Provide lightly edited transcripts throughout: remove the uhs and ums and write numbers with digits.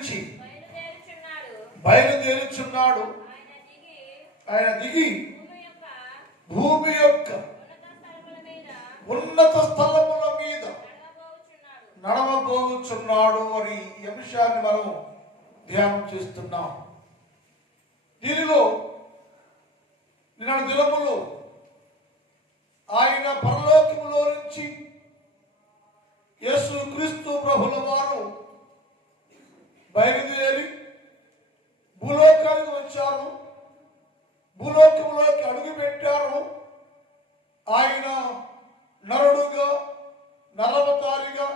విడిచి బయలుదేరుచున్నాడు. ఆయన దిగి భూమి యొక్క ఉన్నత స్థలముల మీద నడవబోచున్నాడు అని ఈ అంశాన్ని మనం ధ్యానం చేస్తున్నాం. దీనిలో నిన్న దినములో ఆయన పరలోకములో నుంచి యేసు క్రీస్తు ప్రభుల వారు బయలుదేరి భూలోకానికి వచ్చారు, భూలోకంలోకి అడుగు పెట్టారు. ఆయన నరుడుగా, నరవతారిగా,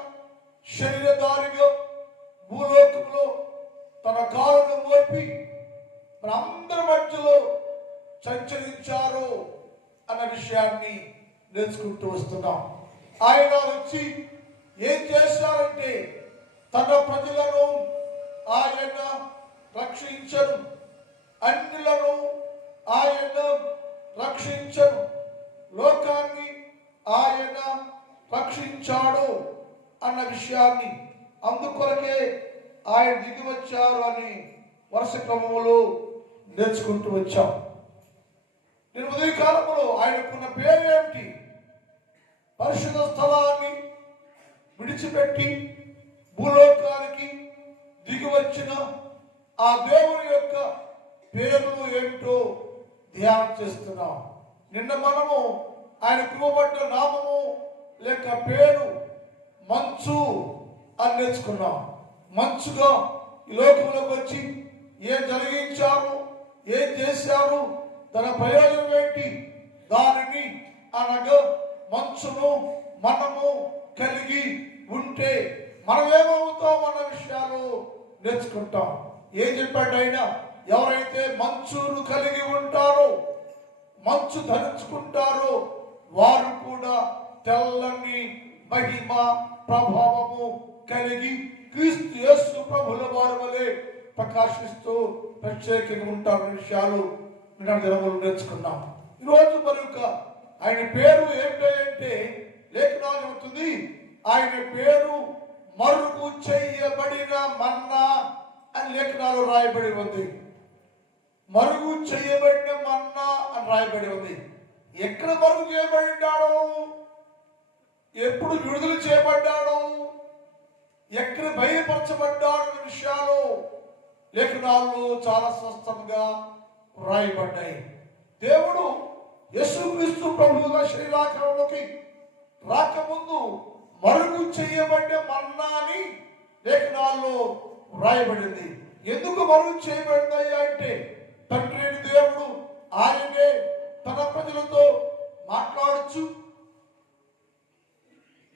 శరీరధారిగా భూలోకంలో తన కాలును మోపి మనందరి మధ్యలో సంచరించారు అన్న విషయాన్ని నేర్చుకుంటూ వస్తున్నాం. ఆయన వచ్చి ఏం చేశారంటే తన ప్రజలను ఆయన రక్షించను, అన్యులను ఆయన రక్షించను, లోకాన్ని ఆయన రక్షించాడు అన్న విషయాన్ని అందుకొరకే ఆయన దిగి వచ్చారు అని వరుస క్రమంలో నేర్చుకుంటూ వచ్చాం. నేను ఉదయ కాలంలో ఆయనకున్న పేరు ఏమిటి? పరిశుద్ధ స్థలాన్ని విడిచిపెట్టి భూలోకానికి దిగి వచ్చిన ఆ దేవుని యొక్క పేరు ఏమిటో ధ్యానం చేస్తున్నాం. నిన్న మనము ఆయనకు ఇవ్వబడ్డ నామము లేక పేరు మంచు అని నేర్చుకున్నాం. మంచుగా ఈ లోకంలోకి వచ్చి ఏం జరిగించారు, ఏం చేశారు, తన ప్రయోజనం ఏంటి, దానిని అనగా మంచును మనము కలిగి ఉంటే మనం ఏమవుతాం అన్న విషయాలు నేర్చుకుంటాం. ఏం చెప్పాడు ఆయన? ఎవరైతే మంచును కలిగి ఉంటారో, మంచు ధరించుకుంటారో వారు కూడా తెల్లని మహిమ ప్రభావము కలిగి క్రీస్తు యేసు ప్రభుల వారి వలె ప్రకాశిస్తూ ప్రత్యేకంగా ఉంటారన్న విషయాలు దినములు నేర్చుకున్నాం. ఈరోజు మరొక ఆయన పేరు ఏమిటంటే లేఖనాలు చెబుతుంది, ఆయన పేరు మరుగు చేయబడిన మన్నా అని లేఖనాలు రాయబడి ఉంది. మరుగు చేయబడిన మన్నా అని రాయబడి ఉంది. ఎక్కడ మరుగు చేయబడ్డాడో, ఎప్పుడు విడుదల చేయబడ్డాడో, ఎక్కడ బయలుపరచబడ్డాడు అనే విషయాలు లేఖనాల్లో చాలా స్పష్టంగా రాయబడ్డాయి. దేవుడు యేసుక్రీస్తు ప్రభువుగా శరీరాకారంలోకి రాకముందు మరుగు చేయబడిన మన్నా అని లేఖనాల్లో రాయబడింది. ఎందుకు మరుగు చేయబడింది అంటే తండ్రి దేవుడు ఆయనే తన ప్రజలతో మాట్లాడచ్చు,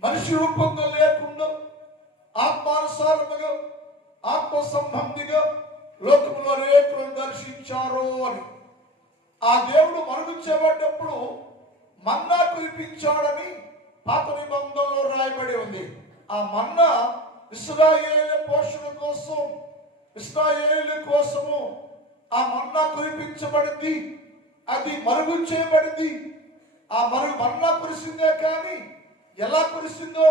మనిషి రూపంగా లేకుండా ఆత్మానుసారముగా ఆత్మ సంబంధిగా లోకంలో అనేకులను దర్శించారు అని. ఆ దేవుడు మరుగు చేయబడ్డప్పుడు మన్నా కురిపించాడని పాత నిబంధనలో రాయబడి ఉంది. ఆ మన్నా ఇశ్రాయేలు పోషణ కోసం, ఇశ్రాయేలు కోసము ఆ మన్నా కురిపించబడింది. అది మరుగు చేయబడింది. ఆ మన్నా కురిసిందే కానీ ఎలా కురిసిందో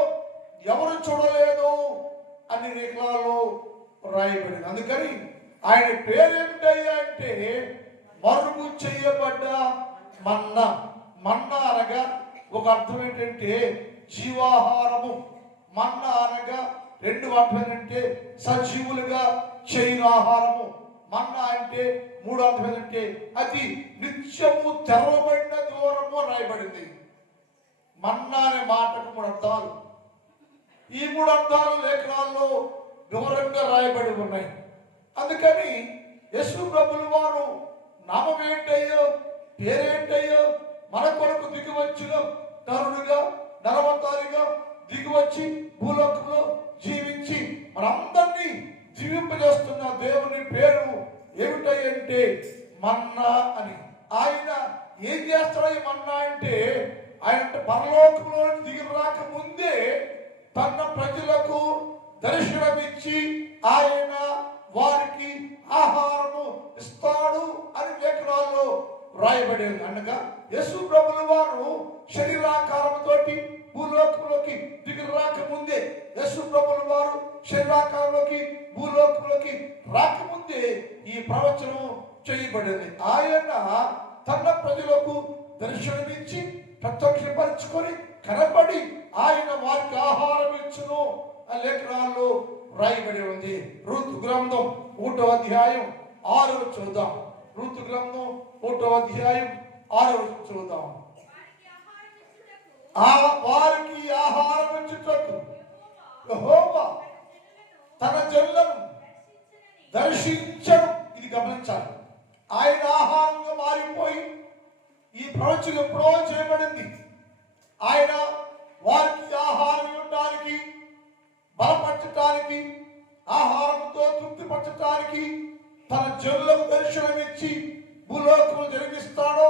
ఎవరు చూడలేదు అని లేఖనాల్లో రాయబడింది. అందుకని ఆయన పేరేమిటయ్యా అంటే మరుగు చేయబడ్డ మన్నా. మన్నా అనగా ఒక అర్థం ఏంటంటే జీవాహారము. మన్నా అనగా రెండు అర్థం ఏంటంటే సజీవులుగా చేయు ఆహారము. మన్నా అంటే మూడు అర్థం ఏంటంటే అది నిత్యము తెరవబడిన దూరము రాయబడింది. మన్నా అనే మాటకు మూడు అర్థాలు. ఈ మూడు అర్థాలు లేఖనాల్లో వివరంగా రాయబడి ఉన్నాయి. అందుకని యేసు ప్రభుల వారు నామం ఏంటయ్యో, పేరేంటయ్యో, మన కొరకు దిగి వచ్చిన నరుడుగా, నరవతారిగా దిగి వచ్చి భూలోకంలో జీవించి మనందరినీ జీవింపజేస్తున్న దేవుని పేరు ఏమిటంటే మన్నా అని. ఆయన ఏం చేస్తాడో ఈ మన్నా అంటే ఆయన పరలోకంలో దిగి రాక ముందే తన ప్రజలకు దర్శనమిచ్చి ఆయన వారికి ఆహారము ఇస్తాడు అని లేఖనాల్లో రాయబడేది. అనగా యేసు ప్రభుల వారు శరీరాకారంతో భూలోకంలోకి దిగి రాక ముందే, యేసు ప్రభుల వారు శరీరాకారంలోకి భూలోకంలోకి ప్రవచనం చేయబడింది. ఆయన తన ప్రజలకు దర్శనమిచ్చి ప్రత్యక్షపరుచుకొని కనబడి ఆయన వారికి ఆహారం ఇచ్చును లేఖనాల్లో రాయబడి ఉంది. రూతు గ్రంథం 1వ అధ్యాయం 6వ చూద్దాం. రూతు గ్రంథం 1వ అధ్యాయం 6వ చూద్దాం. వారికి ఆహారం ఇచ్చుటకు యెహోవా తన జనులను దర్శించను. ఇది గమనించాలి. ఆయన ఆహారంగా మారిపోయి ఈ ప్రవచనం ఎప్పుడో చేయబడింది. ఆయన వారికి ఆహారం ఇవ్వడానికి, బలపరచడానికి, ఆహారంతో తృప్తిపరచడానికి తన జనులకు దర్శనమిచ్చి భూలోకము జరిగిస్తాడో,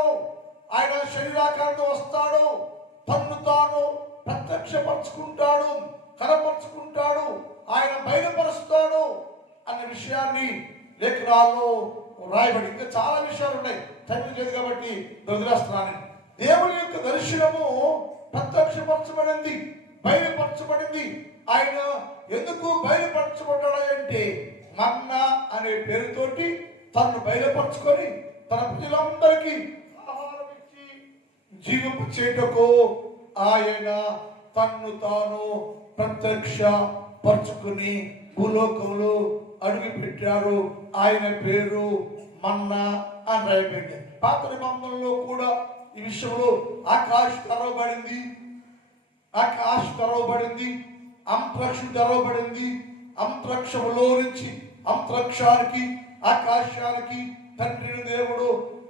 ఆయన శరీరాకారంతో వస్తాడో, తన్ను తాను ప్రత్యక్షపరుచుకుంటాడు, కనపరుచుకుంటాడు, ఆయన బయలుపరుస్తాడు అనే విషయాన్ని లేఖనాల్లో రాయబడి. ఇంకా చాలా విషయాలు ఉన్నాయి, టైం లేదు కాబట్టి వదిలేస్తున్నాను. దేవుని యొక్క దర్శనము ప్రత్యక్షపరచబడింది, బయలుపరచబడింది. ఆయన ఎందుకు బయలుపరచబడ్డాడు అంటే మన్నా అనే పేరుతోటి తనను బయలుపరచుకొని తన ప్రజలందరికీ ఆహారం ఇచ్చి జీవింప చేయటకు ఆయన తన్ను తాను ప్రత్యక్ష పరుచుకుని భూలోకంలో అడుగు పెట్టారు. ఆయన పేరు మన్నా అని రాయబడింది. పాత నిబంధనలో కూడా ఈ విషయంలో ఆకాశం తెరవబడింది, అంతరిక్షం తెరవబడింది. అంతరిక్షములో నుంచి అంతరిక్షానికి, ఆకాశానికి తండ్రిని దేవుడు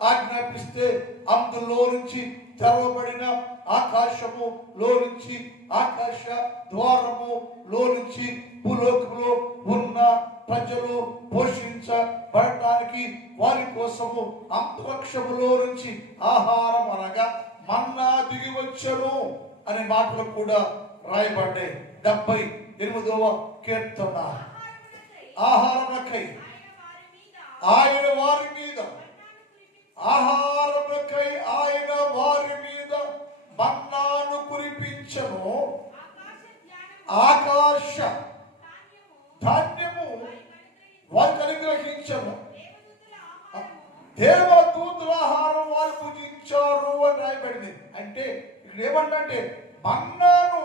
ఆజ్ఞాపిస్తే అందులో నుంచి తెరవబడిన ఆకాశములో నుంచి, ఆకాశ ద్వారములో నుంచి భూలోకంలో ఉన్న ప్రజలు పోషించబడటానికి వారి కోసము అంతరిక్షములో నుంచి ఆహారం అనగా మన్నా దిగి వచ్చెను అనే మాటలు కూడా రాయబడ్డాయి. 78వ కీర్తన. ఆహారములకై ఆయన వారి మీద, ఆహారములకై ఆయన వారి మీద మన్నాను కురిపించెను, ఆకాశ ధాన్యము వారికి అనుగ్రహించెను, దేవదూతుల ఆహారం వారు పూజించారు అని రాయబడింది. అంటే ఇక్కడ ఏమంటే మన్నాను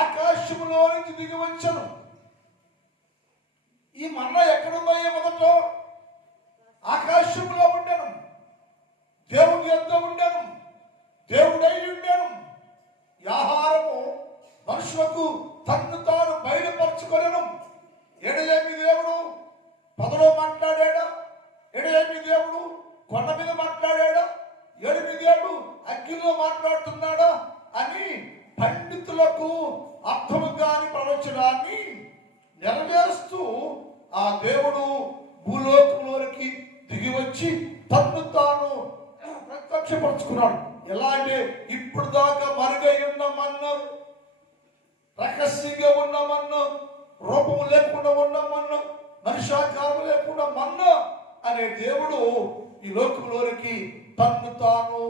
ఆకాశములో నుంచి దిగి వచ్చను. ఈ మన్నా ఎక్కడుందో మొదట ఆకాశంలో ఉండను, దేవుని యొద్ద ఉండను, దేవుడై ఉండను. ఈ ఆహారము మనుషులకు తన్ను తాను బయలుపరచుకొనను. ఎడయమి దేవుడు పొదలో మాట్లాడాడా? ఎడయమి దేవుడు కొండ మీద మాట్లాడాడా? ఎడమి దేవుడు అగ్నిలో మాట్లాడుతున్నాడా అని పండితులకు అర్థము కాని ప్రవచనాన్ని నెరవేరుస్తూ ఆ దేవుడు భూలోకంలోనికి దిగి వచ్చి తన్ను తాను ప్రత్యక్షపరుచుకున్నాడు. ఎలా అంటే ఇప్పుడు దాకా మరుగై ఉన్న మన్నా, రహస్యంగా ఉన్న మన్నా, రూపము లేకుండా ఉన్న మన్నా, మనుషాకారం లేకుండా మన్నా అనే దేవుడు ఈ లోకంలోనికి తన్ను తాను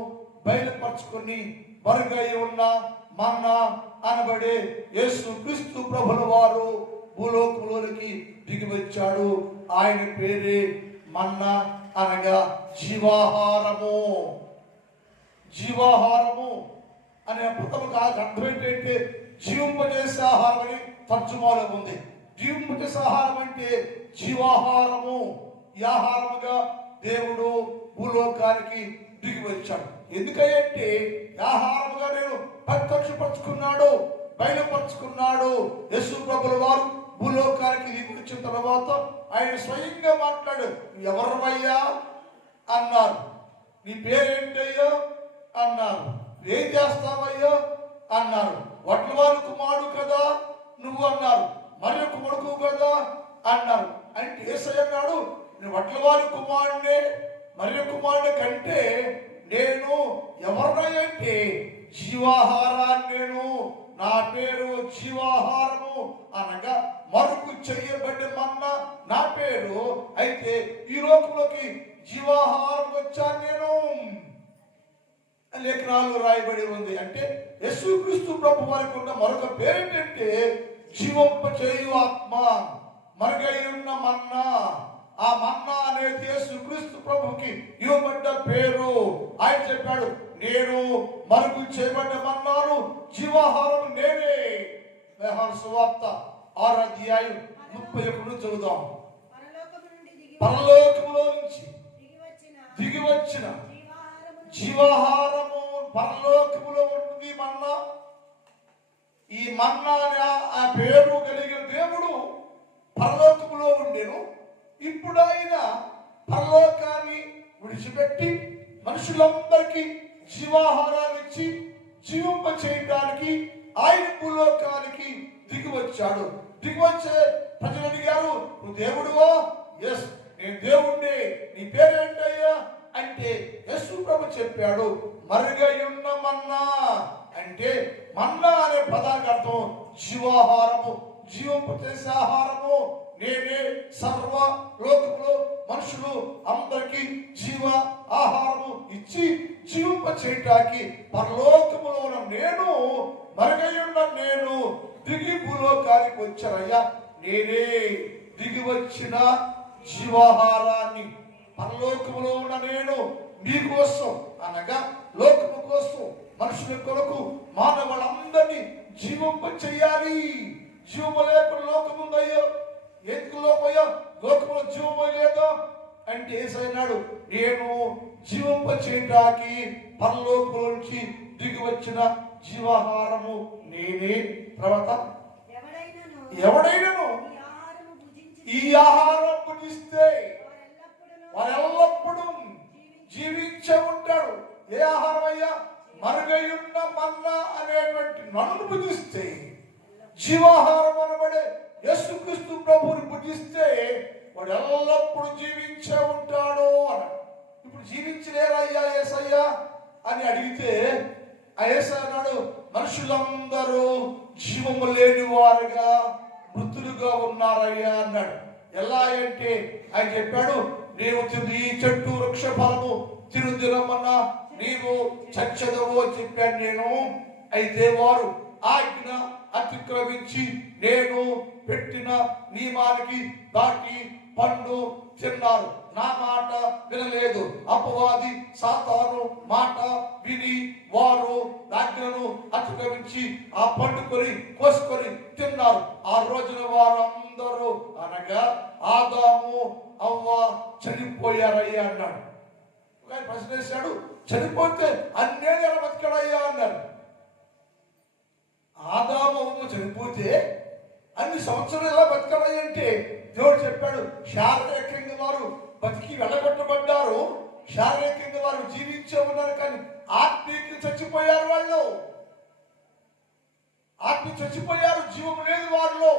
బయలుపరుచుకుని మరుగై ఉన్న మన్నా అనబడే యేసు క్రీస్తు ప్రభుల వారు భూలోకంలోనికి దిగి వచ్చాడు. ఆయన పేరే మన్నా అనగా జీవాహారము. జీవాహారము అనే పదముకు అర్థం ఏంటంటే జీవింపజేసే ఆహారం అని తర్జుమాలో ఉంది. జీవింపజేసే ఆహారం అంటే జీవాహారము. ఈ ఆహారముగా దేవుడు భూలోకానికి దిగి వచ్చాడు. ఎందుకంటే ఆహారముగా నేను ప్రత్యక్షపరుచుకున్నాడు, బయలుపరుచుకున్నాడు. యేసు ప్రభుల వారు భూలోకానికి దిగి వచ్చిన తర్వాత ఆయన స్వయంగా మాట్లాడు. ఎవరవయ్యా అన్నారు, నీ పేరేంటయ్యా అన్నారు, ఏం చేస్తావయ్యా అన్నారు. వడ్లవారి కుమారుడు కదా నువ్వు అన్నారు, మరి ఒక కొడుకు కదా అన్నారు. అంటే యేసయ్య అన్నాడు, నేను వడ్లవారి కుమారుడినే, మరి కుమారుడి కంటే నేను ఎవరినంటే జీవాహారాన్ని, నేను నా పేరు జీవాహారము అనగా మరుగు చెయ్యబడి మన్నా నా పేరు. అయితే ఈ లోకంలోకి జీవాహారం వచ్చాను నేను లేఖనాల్లో రాయబడి ఉంది. అంటే యేసుక్రీస్తు ప్రభు వారికి ఉన్న మరొక పేరేంటంటే జీవంప చేయు ఆత్మ, మరుగై ఉన్న మన్నా. ఆ మన్నా అనేది ప్రభుకి ఇవ్వబడ్డ పేరు. ఆయన చెప్పాడు, నేను మరుగు చేయబడ్డ మన్నాను జీవాహారం నేనే. యోహాను సువార్త 6వ అధ్యాయం 31 చదువుదాం. పరలోకములో నుంచి దిగి వచ్చిన జీవాహారము పరలోకములో ఉంది మన్నా. ఈ మన్నా ఆ పేరు కలిగిన దేవుడు పరలోకములో ఉండెను. ఇప్పుడు ఆయన పరలోకాన్ని విడిచిపెట్టి మనుషులందరికీ జీవాహారాన్ని ఇచ్చి జీవింప చేయడానికి ఆయన భూలోకానికి దిగి వచ్చాడు. దిగి వచ్చే ప్రజలు అడిగారు, నువ్వు దేవుడువా? ఎస్, నేను దేవుణ్ణి. నీ పేరేంటయ్యా అంటే యేసు ప్రభు చెప్పాడు, మరుగయున్న మన్నా. అంటే మన్నా అనే పదానికి అర్థం జీవాహారము, జీవంపు చేసే ఆహారము. నేనే సర్వ లోకములో మనుషులు అందరికీ జీవ ఆహారము ఇచ్చి జీవింప చేయటానికి పరలోకములో ఉన్న నేను, మరుగయున్న నేను దిగి భూలోకానికి వచ్చానయ్యా. నేనే దిగి వచ్చిన జీవాహారాన్ని. పరలోకములో ఉన్న నేను మీకోసం అనగా లోకము కోసం, మనుషుల కొరకు, మానవులందరినీ జీవింప చెయ్యాలి. జీవము లేకుండా లోకం ఉందయ్యో. ఎందుకు లోకమయ్యా? లోకములో జీవము లేదా అంటే ఏసైనాడు, నేను జీవింప చేయడానికి పరలోకములో నుంచి దిగి వచ్చిన జీవాహారము నేనే. తర్వాత ఎవడైనాను ఈ ఆహారం భుజిస్తే వారెల్లప్పుడూ జీవించే ఉంటాడు. ఏ ఆహారం అయ్యా? మరుగయున్న మన్నా అనేటువంటి నన్ను భుజిస్తే, జీవాహారం అనబడే యేసుక్రీస్తు ప్రభువుని భుజిస్తే వాడు ఎల్లప్పుడూ జీవించే ఉంటాడు అన్నాడు. ఇప్పుడు జీవించలేరయ్యా యేసయ్యా అని అడిగితే ఆ యేసయ్య అన్నాడు, మనుషులందరూ జీవము లేని వారుగా మృతులుగా ఉన్నారయ్యా అన్నాడు. ఎలా అంటే ఆయన చెప్పాడు, నీవు తిని చెట్టు వృక్ష ఫలము తిరుదిరమ్మన్నా నీవు చచ్చదవు అని చెప్పాను నేను. అయితే వారు ఆజ్ఞ అతిక్రమించి నేను పెట్టిన నియమానికి దాటి పండు తిన్నారు, నా మాట వినలేదు. అపవాది సాతాను మాట విని వారు ఆజ్ఞను అతిక్రమించి ఆ పండుకొని కోసుకొని తిన్నారు. ఆ రోజున వారు అందరూ అనగా ఆదాము అవ్వ చనిపోయారయ్యా అన్నాడు. ప్రశ్న వేశాడు, చనిపోతే అన్నేళ్ళ బతికాడయ్యా అన్నారు. ఆదాము అవ్వ చనిపోతే అన్ని సంవత్సరాలు ఎలా బతికాడయ్యా అంటే దేవుడు చెప్పాడు, శారీరకంగా వారు బతికి వెళ్ళగొట్టబడ్డారు, శారీరకంగా వారు జీవించే ఉన్నారు, కానీ ఆత్మీయంగా చచ్చిపోయారు. వాళ్ళు ఆత్మ చచ్చిపోయారు, జీవం లేదు వారిలో.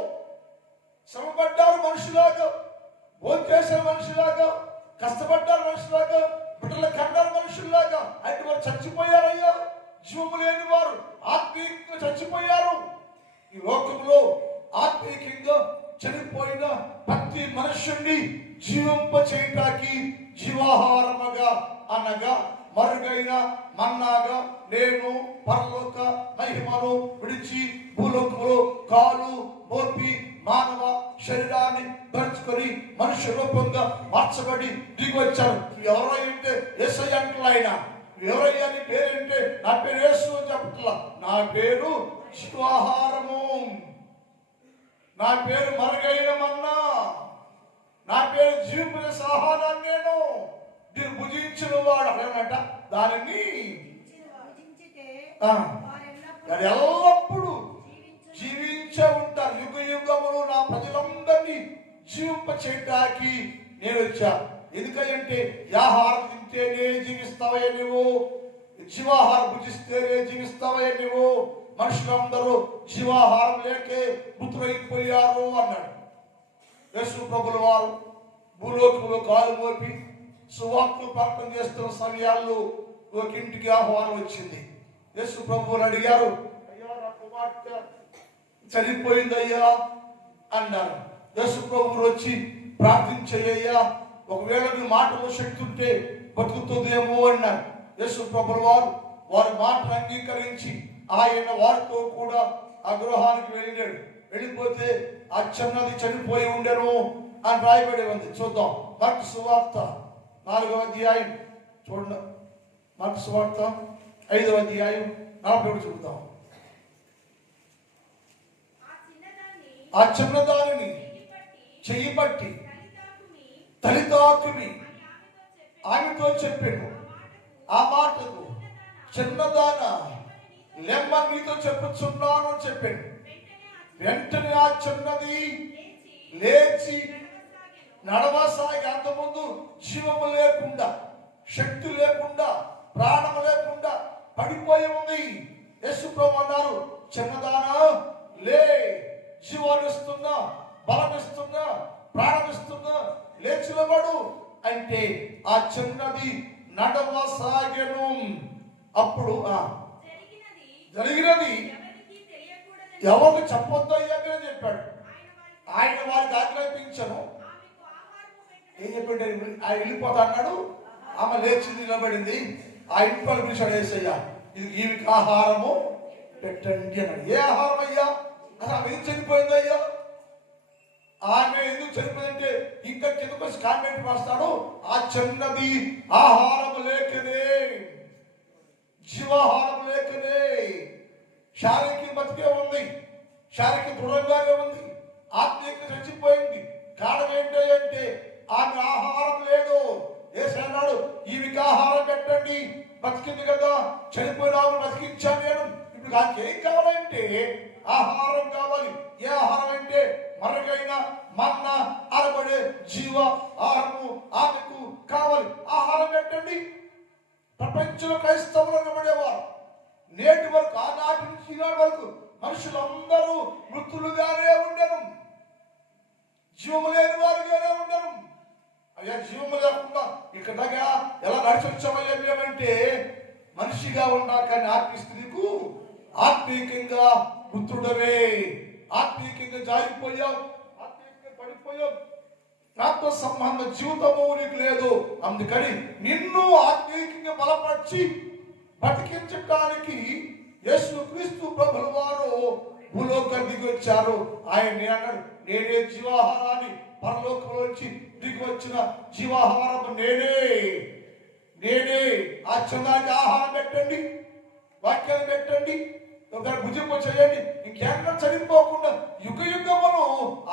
శ్రమపడ్డారు మనుషులాగా, భోంచేసిన మనుషులాగా, కష్టపడ్డారు మనుషులాగా, బిడ్డలు కన్నారు మనుషుల్లాగా. అయితే వారు చచ్చిపోయారయ్యా, జీవము లేని వారు ఆత్మీయంగా చచ్చిపోయారు. ఈ లోకంలో ఆత్మీయంగా చనిపోయిన ప్రతి మనుషుణ్ణి జీవింప చేయటానికి జీవాహారముగా అనగా మరుగైన మన్నాగా నేను పరలోక మహిమను విడిచి భూలోకములో కాలు మోపి మానవ శరీరాన్ని ధరించుకొని మనుష్య రూపంగా మార్చబడి దిగి వచ్చారు. ఎవరైతే యేసయ్య అంటున్నా, ఆయన ఎవరయ్యా నీ పేరేంటే నా పేరు యేసు అని చెప్తున్నా. నా పేరు జీవాహారము, నా పేరు మరుగైన మన్నా, నా పేరు జీవింపజేసే ఆహారాన్ని నేను. దీన్ని భుజించిన వాడు అదేనట దానిని ఎల్లప్పుడూ జీవించే ఉంటారు. యుగ యుగములు నా ప్రజలందరినీ జీవింప చేయడానికి నేను వచ్చా. ఎందుకంటే ఆహారం తింటేనే జీవిస్తావయ్యా నువ్వు, జీవాహారం భుజిస్తేనే జీవిస్తావయ్యా నువ్వు. మనుషులందరూ జీవాహారం లేకే మృతులైపోయారు అన్నాడు. యేసు ప్రభుల వారు భూలోకంలో కాలు మోపి సువార్తను ప్రకటన చేస్తున్న సమయాల్లో ఒక ఇంటికి ఆహ్వానం వచ్చింది. యేసు ప్రభువుని అడిగారు, అయ్యా నా కుమార్తె చనిపోయిందయ్యా అన్నారు. యేసు ప్రభువు వచ్చి ప్రార్థించయ్యా, ఒకవేళ నీ మాటలో శక్తి ఉంటే బతుకుతుందేమో అన్నారు. యేసు ప్రభుల వారు వారి మాటను అంగీకరించి ఆయన వారితో కూడా ఆ గృహానికి వెళ్ళాడు. వెళ్ళిపోతే ఆ చిన్నది చనిపోయి ఉండెను అని రాయబడి ఉంది. చూద్దాం. మత్తయి సువార్త 4వ అధ్యాయం చూడండి. మార్కు సువార్త 5వ అధ్యాయం 41 చూద్దాం. ఆ చిన్నదానిని చెయ్యి పట్టి తలితాకుని ఆమెతో చెప్పాను. ఆ మాటకు చిన్నదాన లెమ్మని నీతో చెప్పుచున్నాను అని చెప్పాను. వెంటనే ఆ చిన్నది లేచి నడవసాగి, అంతకుముందు జీవము లేకుండా, శక్తి లేకుండా, ప్రాణము లేకుండా పడిపోయి ఉంది. యేసు ప్రభువు అన్నారు, చిన్నదానా లే, జీవాన్నిస్తున్నా, బలమిస్తున్నా, ప్రాణమిస్తున్నా, లేచినవాడు అంటే ఆ చిన్నది నడవసాగెను. అప్పుడు జరిగినది ఎవరికి చెప్పొద్దు అయ్యాకనే చెప్పాడు. ఆయన వారికి ఆజ్ఞాపించను. ఏం చెప్పాడు? ఆయన వెళ్ళిపోతా అన్నాడు. ఆమె లేచి నిలబడింది. ఆ ఇంట్లో పిలిచాడు యేసయ్య, ఇది ఈమెకి ఆహారము పెట్టండి అన్నాడు. ఏ ఆహారం అయ్యా? అసలు ఆమె ఎందుకు చనిపోయింది అయ్యా? ఆమె ఎందుకు చనిపోయిందంటే ఇంకా కిందకు వచ్చి కామెంట్ రాస్తాడు, ఆ చిన్నది ఆహారము లేకనే, జీవాహారం లేకనే, శారీరక బతికే ఉంది, శారీరక దృఢంగానే ఉంది, ఆత్మీయంగా చచ్చిపోయింది. కారణం ఏంటంటే ఆమె ఆహారం లేదు. యేసయ్యన్నాడు, ఈమెకి ఆహారం పెట్టండి. బతికింది కదా, చనిపోయిన బతికించాను నేను. ఇప్పుడు నాకు ఏం కావాలంటే ఆహారం కావాలి. ఏ ఆహారం అంటే మరుగైన మన్నా అనబడే జీవ ఆహారము ఆమెకు కావాలి. ఆహారం పెట్టండి. ప్రపంచంలో క్రైస్తవులు అనబడేవారు నేటి వరకు, ఆనాటి నుంచి ఈనాటి వరకు మనుషులందరూ మృతులుగానే ఉండను, జీవము లేని వారుగానే ఉండను. అయ్యా, జీవము లేకుండా ఇక్కడగా ఎలా నడిచి వచ్చామయ్యా మేమంటే, మనిషిగా ఉన్నా కానీ ఆత్మీయకు ఆత్మీయంగా మృతుడవే, ఆత్మీయంగా జారిపోయాం, ఆత్మీయంగా పడిపోయాం, ఆత్మ సంబంధ జీవితము నీకు లేదు. అందుకని నిన్ను ఆత్మీయంగా బలపరిచి బతికించడానికి యేసుక్రీస్తు ప్రభుల వారు భూలోకానికి దిగి వచ్చారు. ఆయన అన్నాడు, నేనే జీవాహారాన్ని, పరలోకంలోంచి దిగి వచ్చిన జీవాహారం నేనే. ఆ చిన్నానికి ఆహారం పెట్టండి, వాక్యాన్ని పెట్టండి, భుజింప చేయండి. ఇంకెక్కడ చనిపోకుండా యుగ యుగమును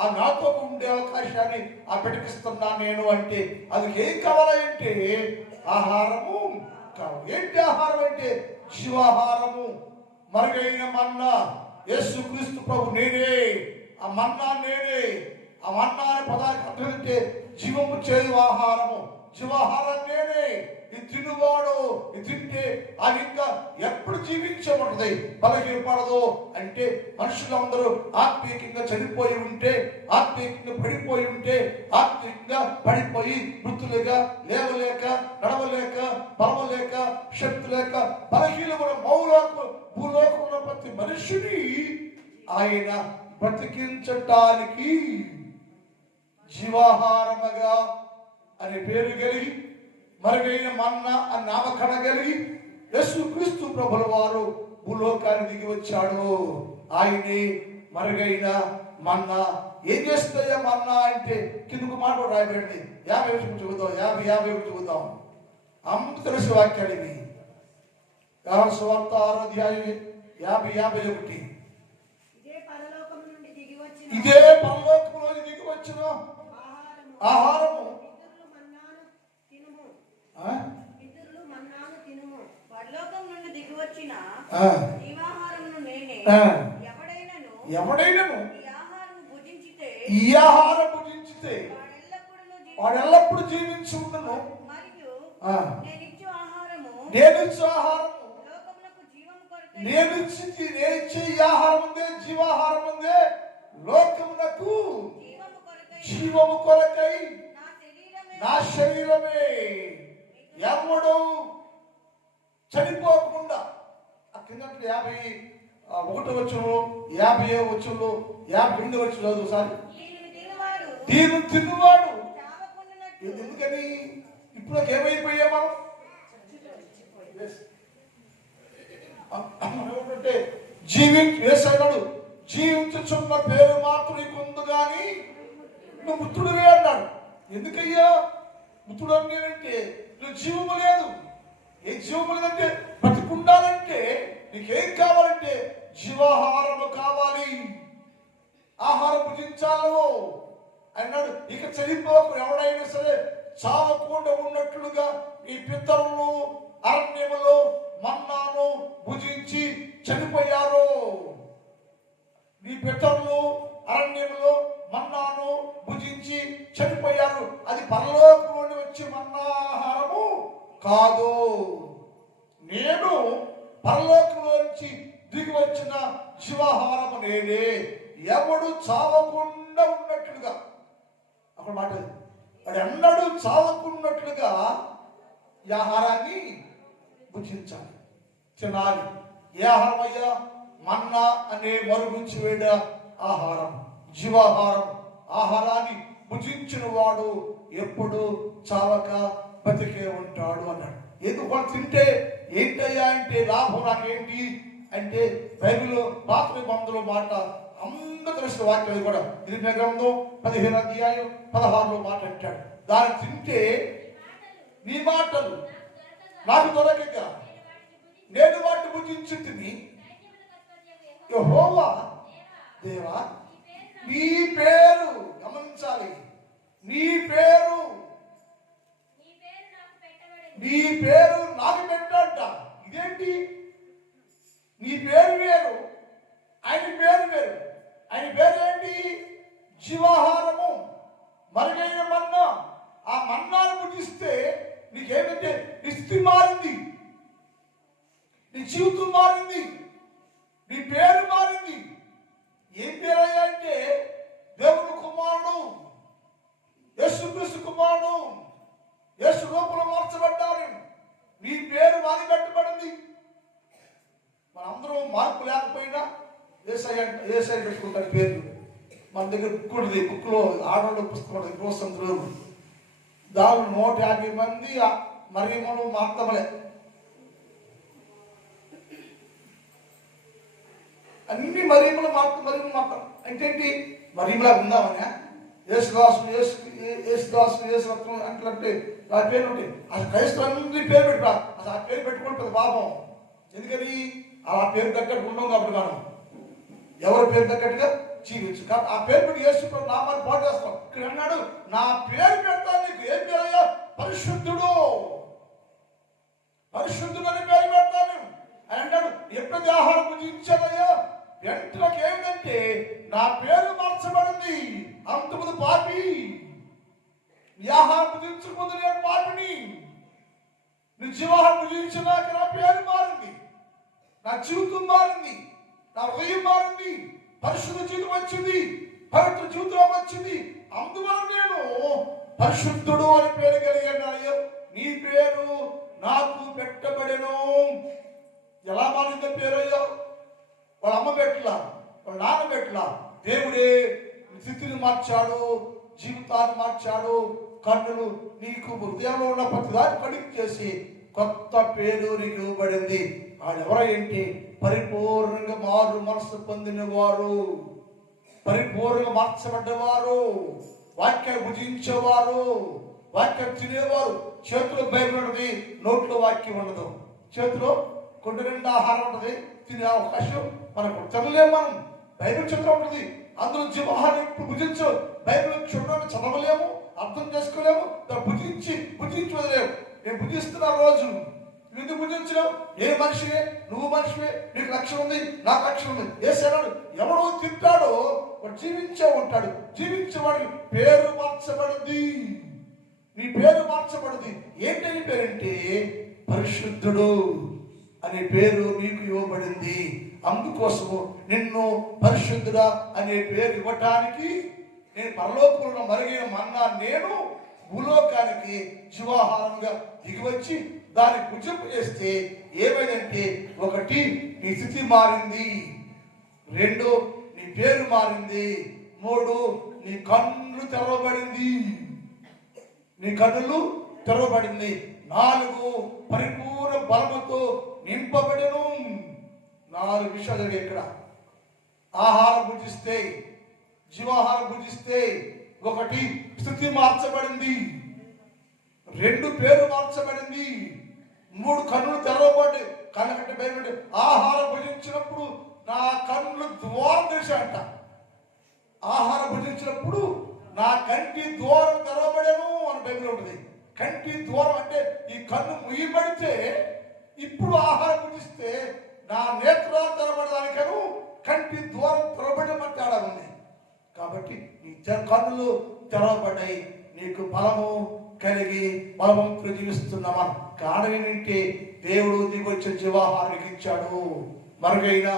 ఆ నాతో ఉండే అవకాశాన్ని పెట్టిస్తున్నా నేను. అంటే అది ఏం కావాలంటే ఆహారము కావాలి. ఏంటి ఆహారం అంటే జీవాహారము, మరుగైన మన్నా. యేసుక్రీస్తు ప్రభు నేనే, ఆ మన్నా నేనే. ఆ మన్నా అనే పదానికి అర్థం అంటే జీవము చేయు ఆహారము, జీవాహారం నేనే. ఇది తినువాడు, ఇది తింటే అది ఇంకా ఎప్పుడు జీవించబడుతుంది, బలహీనపడదు. అంటే మనుషులందరూ ఆత్మీయంగా చనిపోయి ఉంటే, ఆత్మీయంగా పడిపోయి ఉంటే, ఆత్మీయంగా పడిపోయి మృతులుగా లేవలేక, నడవలేక, బలవలేక, శక్తి లేక, బలహీనమైన భూలోకంలో ప్రతి మనిషిని ఆయన బ్రతికించటానికి జీవాహారముగా అనే పేరు కలిగి, మరుగైన మన్నా అని నామకరణ కలిగి యేసుక్రీస్తు ప్రభుల వారు భూలోకాన్ని దిగి వచ్చాడు. ఆయనే మరుగైన మన్నా. ఏం చేస్తాయా మన్నా అంటే కిందకు మాట రాయబడింది. 50 చూద్దాం, 50 చూద్దాం. అంత తెలిసిన వాక్యాలు ఇవి. యోహాను సువార్త 6వ అధ్యాయం 50-51. ఇదే పరలోకములోని దిగి వచ్చిన ఆహారము. ఎవడైనను ఈ ఆహారం భుజించితే వాడు ఎల్లప్పుడు జీవించి ఉండను. నేనిచ్చే ఆహారము, నేనిచ్చే ఈ ఆహారం ఉందే, జీవాహారం ఉందే, లోకమునకు జీవము కొరకై నా శరీరమే. ఎవడు చనిపోకుండా కింద 51 వచ్చును, 50 వచ్చును, 52 వచ్చును చదువుసారి. దీని తిన్నువాడు. ఎందుకని ఇప్పుడు ఏమైపోయా మనం? వేసాడు, జీవించుచున్న పేరు మాత్రం నీకు ఉంది కానీ నువ్వు మృతుడివే అన్నాడు. ఎందుకయ్యా? మృతుడు నేనంటే నువ్వు జీవము లేదు. ఏ జీవము లేదంటే బతికుండాలంటే నీకేం కావాలంటే జీవాహారము కావాలి. ఆహారం భుజించాలో అన్నాడు. ఇక చనిపోకు, ఎవడైనా సరే చావకుండా ఉన్నట్లుగా ఈ పితరులు అరణ్యములో మన్నాను భుజించి చనిపోయారు. నీ పితరులు అరణ్యములో మన్నాను భుజించి చనిపోయారు. అది పరలోకం నుండి వచ్చే మన్నాహారము కాదు. నేను పరలోకంలో నుంచి దిగి వచ్చిన జీవాహారము నేనే. ఎవడు చావకుండా ఉన్నట్లుగా, అక్కడ మాట వాడు ఎన్నడూ చావకున్నట్లుగా ఈ ఆహారాన్ని భుజించాలి, తినాలి. ఏ ఆహారం అయ్యా? మన్నా అనే మరుగుంచి వేడ ఆహారం, జీవాహారం. ఆహారాన్ని భుజించిన వాడు ఎప్పుడు చావక బతికే ఉంటాడు అన్నాడు. ఎందుకు వాళ్ళు తింటే ఏంటయ్యా అంటే లాభం నాకేంటి అంటే బైబిల్లో పాత నిబంధనలో మాట అందరూ తెలిసిన వాక్యం కూడా. ఇది గ్రంథం 15వ అధ్యాయం 16వ మాట అంటాడు. దాన్ని తింటే నీ మాటలు నాకు దొరకక నేను వాటిని భుజించుంటిని. యెహోవా దేవా నీ పేరు, గమనించాలి, నీ పేరు నాకు పెట్టంట. ఇదేంటి? నీ పేరు వేరు, ఆయన పేరు వేరు. ఆయన పేరు ఏంటి? జీవాహారము, మరుగైన మన్నా. ఆ మన్నాను భుజిస్తే నీకేమంటే నీ స్థితి మారింది, నీ జీవితం మారింది, నీ పేరు మారింది. ఏం పేరయ్యా అంటే దేవుని కుమారుడు, యేసుక్రీస్తు కుమారుడు, యేసు రూపంలో మార్చబడ్డారు. నీ పేరు మారి పెట్టబడింది. మనందరం మార్పు లేకపోయినా ఏసై పెట్టుకుంటారు పేర్లు. మన దగ్గర బుక్ ఉంటుంది, బుక్లో ఆడవాళ్ళ పుస్తకం ఉంటుంది, ప్రోత్సంతులు. దాని 150 మంది మరియమ్మలు మార్తమలే. అన్ని మరియమ్మలు మార్తం అంటే ఏంటి? మరియమ్మలా ఉందామని యేసుదాసు యేసురత్నం అంటే ఆ పేర్లు ఉంటాయి. అసలు క్రైస్తవులందరి పేరు పెట్టా, అసలు ఆ పేరు పెట్టుకోండి పెద్ద పాపం. ఎందుకని? ఆ పేరు తగ్గట్టు ఉన్నాం కాబట్టి మనం ఎవరి పేరు తగ్గట్టుగా జీవించు. కాబట్టి ఆ పేరు పెట్టి యేసు నామాన్ని పాటు చేస్తాం. ఇక్కడ అన్నాడు, నా పేరు పెడతాను నీకు. ఏం పేరయ్యా? పరిశుద్ధుడు, పరిశుద్ధుడు అని పేరు పెడతాను అని అన్నాడు. ఎప్పుడు ఆహారం భుజించానయ్యా? వెంటనే ఏమిటంటే నా పేరు మార్చబడింది. అంతకుముందు పాపి, నీ ఆహారం భుజించకముందు నేను పాపిని. నీ జీవాహారం భుజించినాక నా పేరు మారింది, నా జీవితం మారింది, నా హృదయం మారింది, పరిశుద్ధ జీవితం వచ్చింది, పవిత్ర జీవితం వచ్చింది. అందువల్ల నేను పరిశుద్ధుడు అని పేరు కలిగాను. నీ పేరు నాకు పెట్టబడెను. ఎలా మారిందో పేరు అయ్యో? వాళ్ళ అమ్మ పెట్టలా, వాళ్ళ నాన్న పెట్టలా. దేవుడే స్థితిని మార్చాడు, జీవితాన్ని మార్చాడు. కన్నులు నీకు హృదయంలో ఉన్న ప్రతిదాన్ని కడిగి చేసి కొత్త పేరు నీకు ఇవ్వబడింది. వాళ్ళు ఎవరైంటి? పరిపూర్ణంగా మారు మనసు పొందిన వారు, పరిపూర్ణంగా మార్చబడ్డవారు, వాక్యాన్ని భుజించేవారు, వాక్యం తినేవారు. చేతిలో బైబిల్ ఉంటుంది, నోట్లో వాక్యం ఉండదు. చేతిలో కొండ నిండా ఆహారం ఉంటుంది, తినే అవకాశం మనకు చదవలేము. మనం బైబిల్ చదువు ఉంటుంది, అందులో జీవాహారం ఇప్పుడు భుజించు. బైబిల్ చూడడానికి చదవలేము, అర్థం చేసుకోలేము, దాన్ని భుజించి వదిలేము. నేను భుజిస్తున్నా రోజు, నువ్వు ఎందుకు భుజించలేవు? ఏ మనిషివే, నువ్వు మనిషివే, నీకు లక్ష్యం ఉంది, నాకు లక్ష్యం ఉంది. ఏసేనాడు ఎవడో తింటాడో వాడు జీవించే ఉంటాడు. జీవించేవాడి పేరు మార్చబడింది, నీ పేరు మార్చబడింది. ఏంటని పేరంటే పరిశుద్ధుడు అనే పేరు నీకు ఇవ్వబడింది. అందుకోసము నిన్ను పరిశుద్ధుడా అనే పేరు ఇవ్వటానికి నేను పరలోకంలో మరుగైన మన్నా నేను భూలోకానికి జీవాహారంగా దిగివచ్చి దాన్ని భుజింపు చేస్తే ఏమైందంటే, ఒకటి నీ స్థితి మారింది, 2 నీ పేరు మారింది, 3 నీ కన్నులు తెరవబడింది, నీ కన్నులు తెరవబడింది, 4 పరిపూర్ణ బలముతో నింపబడను. 4 విషయాలు జరిగాయి ఇక్కడ. ఆహారం భుజిస్తే, జీవాహారం భుజిస్తే 1 స్థితి మార్చబడింది, 2 పేరు మార్చబడింది. 3 కన్నులు తెరవబడి కళ్ళకంటే భయపడి ఆహారం భుజించినప్పుడు నా కన్నులు ద్వారం తెరిచాయంట. ఆహారం భుజించినప్పుడు నా కంటి ద్వారం తెరవబడేను అని బైబిల్ ఉంటుంది. కంటి ద్వారం అంటే ఈ కన్ను ముయ్యబడితే ఇప్పుడు ఆహారం భుజిస్తే నా నేత్రాలు తెరబడడానికను కంటి ద్వారం తెరవబడడం తేడా ఉంది. కాబట్టి నీ కన్నులు తెరవబడ్డాయి, నీకు బలము కలిగి బలవంతులు జీవిస్తున్నామా. కారణం ఏంటంటే దేవుడు దిగొచ్చిన జీవాహారానికి ఇచ్చాడు. మరుగైన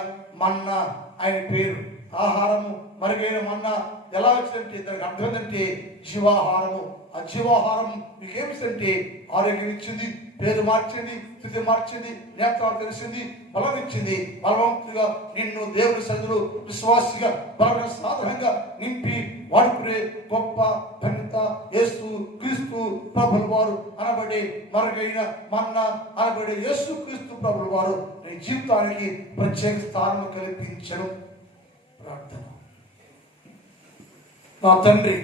మన్నా ఆయన పేరు. ఆహారము మరుగైన మన్నా ఎలా వచ్చిందంటే దానికి అర్థం ఏంటంటే జీవాహారము. ఆ జీవాహారం మీకేమిటంటే ఆరోగ్యం ఇచ్చింది, పేరు మార్చింది, స్థితి మార్చింది, నేత్రాలు తెలిసింది, బలం ఇచ్చింది. బలవంతుగా నిన్ను దేవుని సన్నిధిలో విశ్వాసిగా బలమైన సాధనంగా నింపి వాడుకునే గొప్ప ధన్యత యేసు క్రీస్తు ప్రభుల వారు అనబడే మరుగైన మన్నా అనబడే యేసు క్రీస్తు ప్రభుల వారు నీ జీవితానికి ప్రత్యేక స్థానం కల్పించను. ప్రార్థన. నా తండ్రి,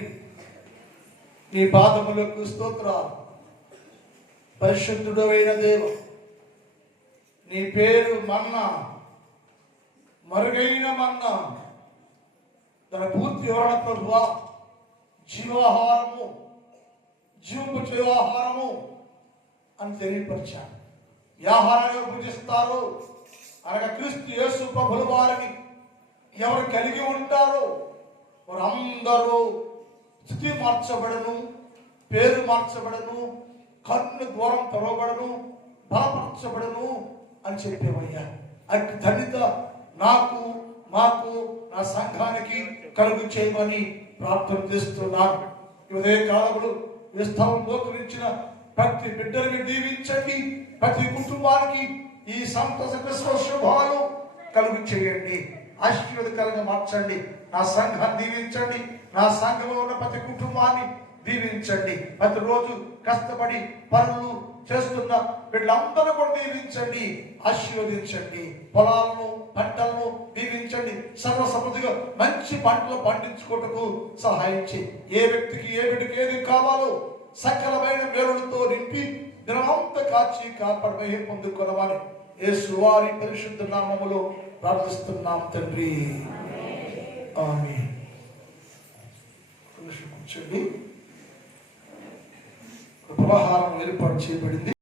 నీ పాదములకు స్తోత్రాలు. పరిశుద్ధుడు అయిన దేవ, నీ పేరు మన్నా, మరుగైన మన్నా. తన పూర్తి వివరణ ప్రభువా, జీవాహారము, జీవపు జీవాహారము అని తెలియపరిచాను. ఈ ఆహారాన్ని పూజిస్తారు అనగా క్రీస్తు యేసు ప్రభుల వారిని ఎవరు కలిగి ఉంటారో వారందరూ స్థితి మార్చబడను, పేరు మార్చబడను, కన్ను ద్వారం తెరవబడను, బలపరచబడను అని చెప్పేవయ్యా. అటు ధన్యత నాకు, మాకు, నా సంఘానికి కలుగు చేయమని ప్రార్థన చేస్తున్నాను. ఇదే కాలంలో ఈ స్థలంలో గురించిన ప్రతి బిడ్డని దీవించండి. ప్రతి కుటుంబానికి ఈ సంతోష క్రిస్మస్ శుభాలు కలుగు చేయండి. ఆశీర్వాదకరంగా మార్చండి. నా సంఘాన్ని దీవించండి. నా సంఘంలో ఉన్న ప్రతి కుటుంబాన్ని దీవించండి. ప్రతిరోజు కష్టపడి పనులు చేస్తున్న వీళ్ళందరూ కూడా దీవించండి, ఆశీర్వదించండి. పొలాలను, పంటలను దీవించండి. సర్వసమృద్ధిగా మంచి పంటలు పండించుకోవటకు సహాయం చేయి. ఏ వ్యక్తికి ఏ బిడ్డకి ఏది కావాలో సకలమైన మేలులతో నింపి దినమంతా కాచి కాపాడమే పొందుకొనమని యేసు వారి పరిశుద్ధ నామములో ప్రార్థిస్తున్నాం తండ్రి. ఆమేన్. కూర్చోండి. ఉపహారం ఏర్పాటు చేయబడింది.